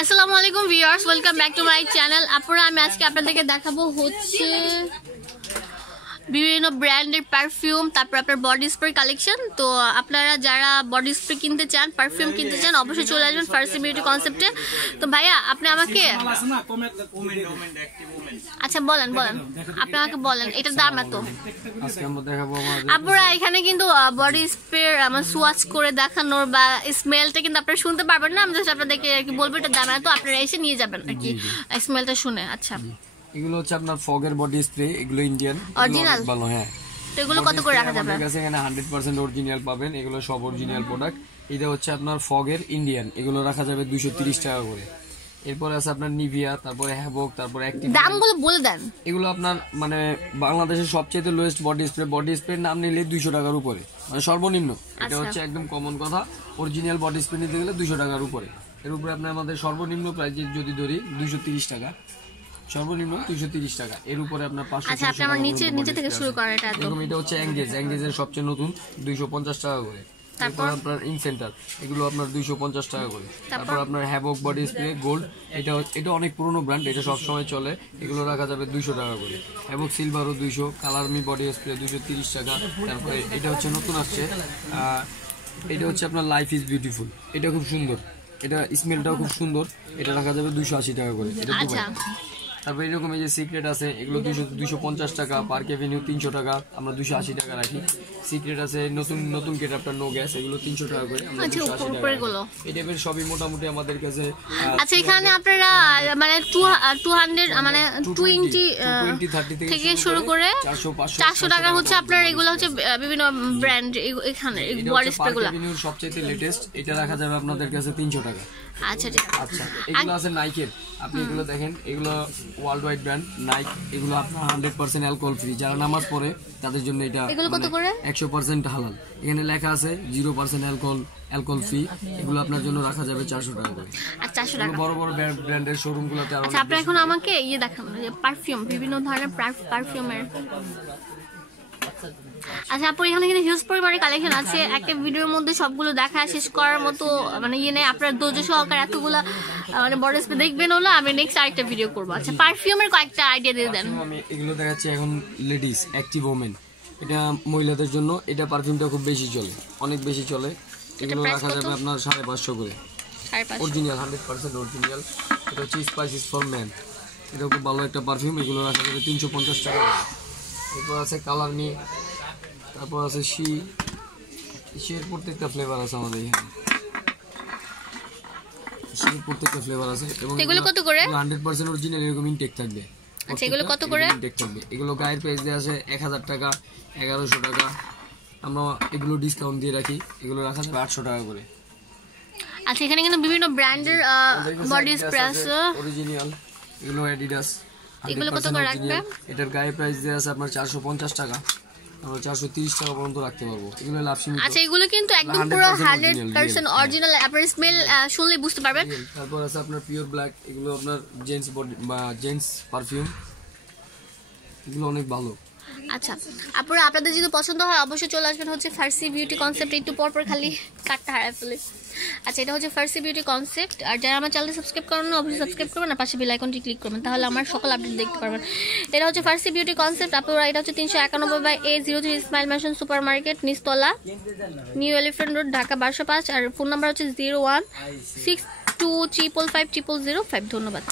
আসসালামু আলাইকুম viewers, welcome back to my channel. আপনারা আমি আজকে আপনাদেরকে দেখাবো হচ্ছে বিভিন্ন ব্র্যান্ডের পারফিউম, তারপর আপনার বডি স্প্রে কালেকশন। তো আপনারা যারা বডি স্প্রে কিনতে চান, পারফিউম কিনতে চান, অবশ্যই চলে আসবেন ফার্সি বিউটি কনসেপ্টে। তো ভাইয়া আপনি আমাকে আচ্ছা বলেন আপনি আমাকে বলেন এটার দাম এত। আপনারা এখানে কিন্তু বডি স্প্রে আমার সোয়াচ করে দেখানোর বা স্মেলটা কিন্তু আপনারা শুনতে পারবেন না। আমি জাস্ট আপনাদেরকে আর কি বলবো এটার দাম এত, আপনারা এসে নিয়ে যাবেন আর কি স্মেলটা শুনে। আচ্ছা, এগুলো হচ্ছে আপনার ফগের বডি স্প্রে, এগুলো ইন্ডিয়ান অরিজিনাল ভালো। হ্যাঁ, তো এগুলো কত করে রাখা যাবে? আমাদের কাছে এখানে 100% অরিজিনাল পাবেন, এগুলো সব অরিজিনাল প্রোডাক্ট। এটা হচ্ছে আপনার ফগের ইন্ডিয়ান, এগুলো রাখা যাবে 230 টাকা করে। এরপরে আছে আপনার নিভিয়া, তারপরে হ্যাভক, তারপরে অ্যাক্টিভ। দামগুলো বলে দেন। এগুলো আপনার মানে বাংলাদেশের সবচেয়ে লোয়েস্ট বডি স্প্রে নাম নিলে 200 টাকার উপরে, মানে সর্বনিম্ন। এটা হচ্ছে একদম কমন কথা, অরিজিনাল বডি স্প্রে নিতে গেলে 200 টাকার উপরে। এর উপরে আপনার আমাদের সর্বনিম্ন প্রাইস যদি ধরি 230 টাকা, সর্বনিম্ন 230 টাকা। এর উপরে আপনার 500। আচ্ছা, আপনি আমার নিচে থেকে শুরু করেন। এটা এরকম এটা হচ্ছে এঙ্গেজের সবচেয়ে নতুন 250 টাকা করে। তারপর আপনার ইনসেন্টার, এগুলো আপনার 250 টাকা করে। তারপর আপনার হ্যাভক বডি স্প্রে গোল্ড, এটা অনেক পুরনো ব্র্যান্ড, এটা সব সময় চলে, এগুলো রাখা যাবে 200 টাকা করে। হ্যাভক সিলভারও 200, কালারমি বডি স্প্রে 230 টাকা। তারপরে এটা হচ্ছে নতুন আসছে, এটা হচ্ছে আপনার লাইফ ইজ বিউটিফুল, এটা খুব সুন্দর, এটা স্মেলটাও খুব সুন্দর, এটা রাখা যাবে 280 টাকা করে। এটা তারপর এরকম এই যে সিক্রেট আছে, এগুলো 250 টাকা, পার্ক এভিনিউ 300 টাকা, আমরা 280 টাকা রাখি। সিক্রেট আছে নতুন কেট আপনার নো গ্যাস, এগুলো 300 টাকা করে, আমরা 280 টাকা। এই টাইপের সবই মোটামুটি আমাদের কাছে। আচ্ছা, এখানে আপনারা মানে 200 মানে 20 থেকে শুরু করে 400 টাকা হচ্ছে আপনার। এগুলো হচ্ছে বিভিন্ন ব্র্যান্ড, এখানে বডি স্প্রেগুলো সবচেয়ে লেটেস্ট, এটা রাখা যাবে আপনাদের কাছে 300 টাকা। আচ্ছা ঠিক আছে। আচ্ছা, এগুলো আছে নাইকের, আপনি এগুলো দেখেন, এগুলো ওয়ার্ল্ড ওয়াইড ব্র্যান্ড নাইক, এগুলো আপনার 100% অ্যালকোহল ফ্রি। যারা নামাজ পড়ে তাদের জন্য এটা 100% হালাল। এখানে লেখা আছে 0% অ্যালকোহল ফ্রি। এগুলো আপনার জন্য রাখা যাবে 400 টাকা করে। আর 400 টাকা বড় ব্র্যান্ডের শোরুমগুলোতে। আচ্ছা, আপনি এখন আমাকে দেখান পারফিউম, বিভিন্ন ধরনের পারফিউমের। আচ্ছা আপু, এখানে কিন্তু হিউজ পরিমাণে কালেকশন আছে, একটা ভিডিওর মধ্যে সবগুলো দেখা শেষ করার মতো মানে নেই। আপনার ধৈর্য সহকারে এতগুলো মানে বডি স্প্রে দেখবেন হলো, আমি নেক্সট আরেকটা ভিডিও করবো। আচ্ছা, পারফিউমের কয়েকটা আইডিয়া দিয়ে দেন। আমি এগুলো দেখাচ্ছি এখন লেডিস অ্যাক্টিভ ওমেন, এটা মহিলাদের জন্য। এটা পারফিউমটা খুব বেশি চলে, অনেক বেশি চলে। এগুলো রাখা যাবে আপনার 550 করে, অরিজিনাল 100% অরিজিনাল। এটা হচ্ছে স্পাইসিস ফর ম্যান, এটা খুব ভালো একটা পারফিউম, এগুলো রাখা যাবে 350 টাকা। এরপর আছে কালার মি, তারপর আছে শির প্রত্যেকটা ফ্লেভার আছে আমাদের এখানে, শির প্রত্যেকটা ফ্লেভার আছে। এবং এগুলো কত করে? 100% অরিজিনাল, এরকম ইনটেক থাকবে। আচ্ছা, এগুলো কত করে ইনটেক থাকবে? এগুলো গায়ের প্রাইস দেওয়া আছে 1000 টাকা, 1100 টাকা। আমরা এগুলো ডিসকাউন্ট দিয়ে রাখি, এগুলো রাখা যাবে 800 টাকা করে। আচ্ছা, এখানে কিন্তু বিভিন্ন ব্র্যান্ডের বডি স্প্রে আছে অরিজিনাল, এগুলো অ্যাডিডাস। এগুলো কত করে রাখবে? এটার গায়ে প্রাইস দেওয়া আছে আপনার 450 টাকা, আমরা 430 টাকা পর্যন্ত রাখতে পারবো। এগুলো লাভ সীমিত। আচ্ছা, এগুলো কিন্তু একদম পুরো 100% অরিজিনাল, আপনার স্মেল শুনলে বুঝতে পারবেন। তারপর আছে আপনার পিওর ব্ল্যাক, এগুলো আপনার জেন্টস বডি বা জেন্টস পারফিউম, এগুলো অনেক ভালো। আচ্ছা, আপনারা আপনাদের যদি পছন্দ হয় অবশ্যই চলে আসবেন হচ্ছে ফার্সি বিউটি কনসেপ্ট। একটু পরপর খালি কাটটা হারায় ফেলে। আচ্ছা, এটা হচ্ছে ফার্সি বিউটি কনসেপ্ট। আর যারা আমার চ্যানেল সাবস্ক্রাইব করেন না অবশ্যই সাবস্ক্রাইব করবেন, আর পাশে বেল আইকনটি ক্লিক করবেন, তাহলে আমার সকল আপডেট দেখতে পারবেন। এটা হচ্ছে ফার্সি বিউটি কনসেপ্ট। আপনারা এটা হচ্ছে 391/A03 Smile Mansion supermarket, নিচতলা, নিউ এলিফ্যান্ট রোড, ঢাকা 1205। আর ফোন নাম্বার হচ্ছে 0162555005। ধন্যবাদ।